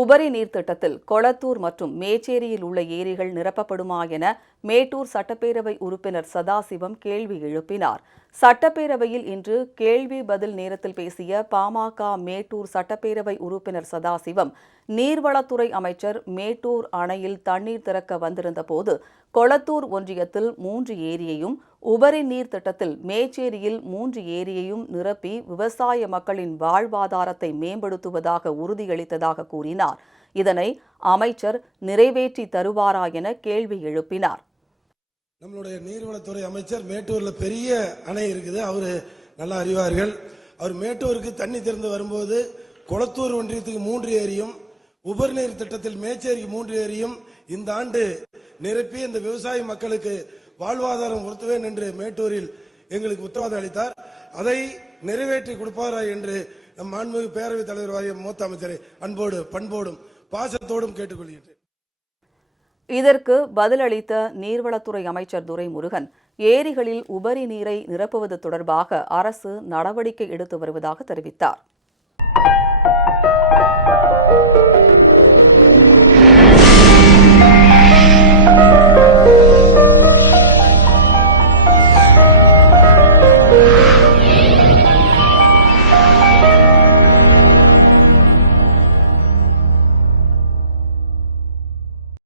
உபரி நீர் திட்டத்தில் கொளத்தூர் மற்றும் மேச்சேரியில் உள்ள ஏரிகள் நிரப்பப்படுமா என மேட்டூர் சட்டப்பேரவை உறுப்பினர் சதாசிவம் கேள்வி எழுப்பினார். சட்டப்பேரவையில் இன்று கேள்வி பதில் நேரத்தில் பேசிய பாமக மேட்டூர் சட்டப்பேரவை உறுப்பினர் சதாசிவம் நீர்வளத்துறை அமைச்சர் மேட்டூர் அணையில் தண்ணீர் திறக்க வந்திருந்த போது கொளத்தூர் ஒன்றியத்தில் மூன்று ஏரியையும் உபரி நீர் திட்டத்தில் மேச்சேரியில் மூன்று ஏரியையும் நிரப்பி விவசாய மக்களின் வாழ்வாதாரத்தை மேம்படுத்துவதாக உறுதியளித்ததாக கூறினார். இதனை அமைச்சர் நிறைவேற்றி தருவாரா என கேள்வி எழுப்பினார். நம்மளுடைய நீர்வளத்துறை அமைச்சர் மேட்டூர்ல பெரிய அணை இருக்குது. அவரு நல்லா அறிவார்கள். அவர் மேட்டூருக்கு தண்ணி திறந்து வரும்போது குளத்தூர் ஒன்றியத்துக்கு மூன்று ஏரியும் உபரிநீர் திட்டத்தில் மேச்சேரிக்கு மூன்று ஏரியும் இந்த ஆண்டு நிரப்பி இந்த விவசாய மக்களுக்கு வாழ்வாதாரம் உறுத்துவேன் என்று மேட்டூரில் எங்களுக்கு உத்தரவாதம் அளித்தார். அதை நிறைவேற்றி கொடுப்பாரா என்று நம் மாண்புமிகு பேரவைத் தலைவர் வாரிய மூத்த அமைச்சரை அன்போடு பண்போடும் பாசத்தோடும் கேட்டுக்கொள்கின்றேன். இதற்கு பதிலளித்த நீர்வளத்துறை அமைச்சர் துரைமுருகன் ஏரிகளில் உபரி நீரை நிரப்புவது தொடர்பாக அரசு நடவடிக்கை எடுத்து வருவதாக தெரிவித்தார்.